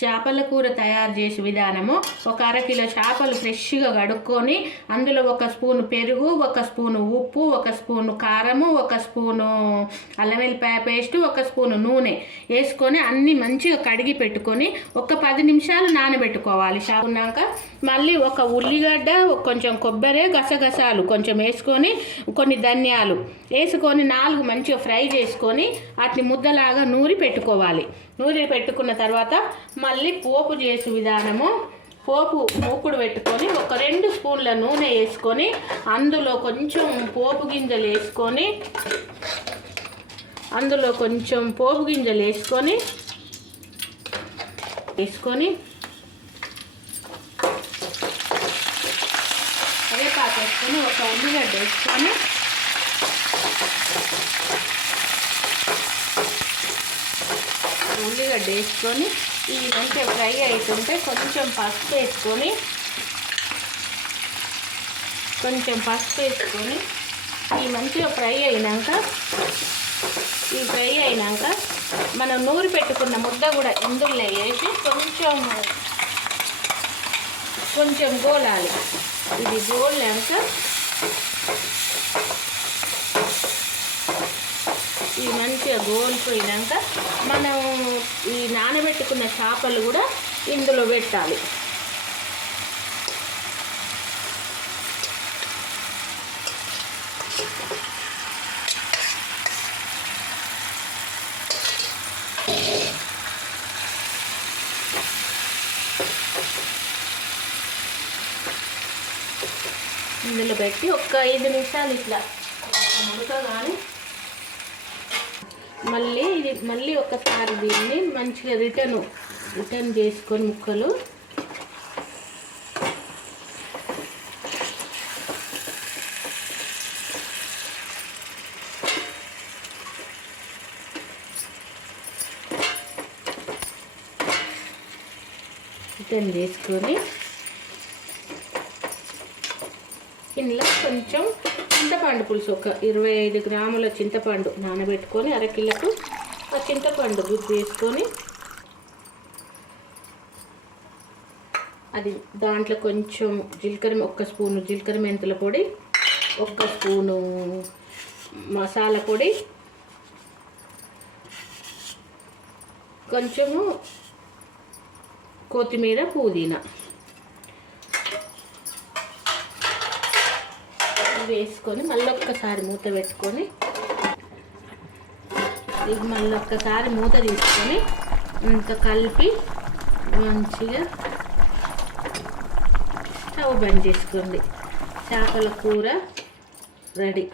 చేపల కూర తయారు చేసే విధానము. ఒక అరకిలో చేపలు ఫ్రెష్గా కడుక్కొని అందులో 1 స్పూను పెరుగు, 1 స్పూను ఉప్పు, 1 స్పూను కారము, 1 స్పూను అల్లం వెల్లిపాయ పేస్ట్, 1 స్పూను నూనె వేసుకొని అన్నీ మంచిగా కడిగి పెట్టుకొని ఒక 10 నిమిషాలు నానబెట్టుకోవాలి. ఉన్నాక మళ్ళీ 1 ఉల్లిగడ్డ, కొంచెం కొబ్బరి, గసగసాలు కొంచెం వేసుకొని కొన్ని ధనియాలు వేసుకొని 4 మంచిగా ఫ్రై చేసుకొని వాటిని ముద్దలాగా నూరి పెట్టుకోవాలి. నూరి పెట్టుకున్న తర్వాత మళ్ళీ పోపు చేసే విధానము. పోపు మూకుడు పెట్టుకొని ఒక 2 స్పూన్ల నూనె వేసుకొని అందులో కొంచెం పోపు గింజలు వేసుకొని కరివేపాకు వేసుకొని 1 ఉల్లిగడ్డ వేసుకొని ఈ మంచిగా ఫ్రై అవుతుంటే కొంచెం పసుపు వేసుకొని ఈ మంచిగా ఫ్రై అయినాక మనం నూరి పెట్టుకున్న ముద్ద కూడా ఇందులో వేసి కొంచెం గోలాలి. ఇది గోలాక ఈ మంచిగా గోలిపోయినాక మనం ఈ నానబెట్టుకున్న చేపలు కూడా ఇందులో పెట్టాలి. ఇందులో పెట్టి ఒక 5 నిమిషాలు ఇట్లా ఉడకగానే మళ్ళీ ఒకసారి దీన్ని మంచిగా రిటర్న్ చేసుకొని ముక్కలు రిటర్న్ చేసుకొని ఇందులో కొంచెం చింతపండు పులుసు, ఒక 25 గ్రాముల చింతపండు నానబెట్టుకొని అరకిలకు ఆ చింతపండు గుజ్జు వేసుకొని అది దాంట్లో కొంచెం జీలకర్ర, 1 స్పూను జీలకర్ర మెంతుల పొడి, 1 స్పూను మసాలా పొడి, కొంచెము కొత్తిమీర, పుదీనా వేసుకొని మళ్ళీ ఒక్కసారి మూత పెట్టుకొని ఇది మళ్ళీ ఒక్కసారి మూత తీసుకొని ఇంత కలిపి మంచిగా స్టవ్ బంద్ చేసుకోండి. చేపల కూర రెడీ.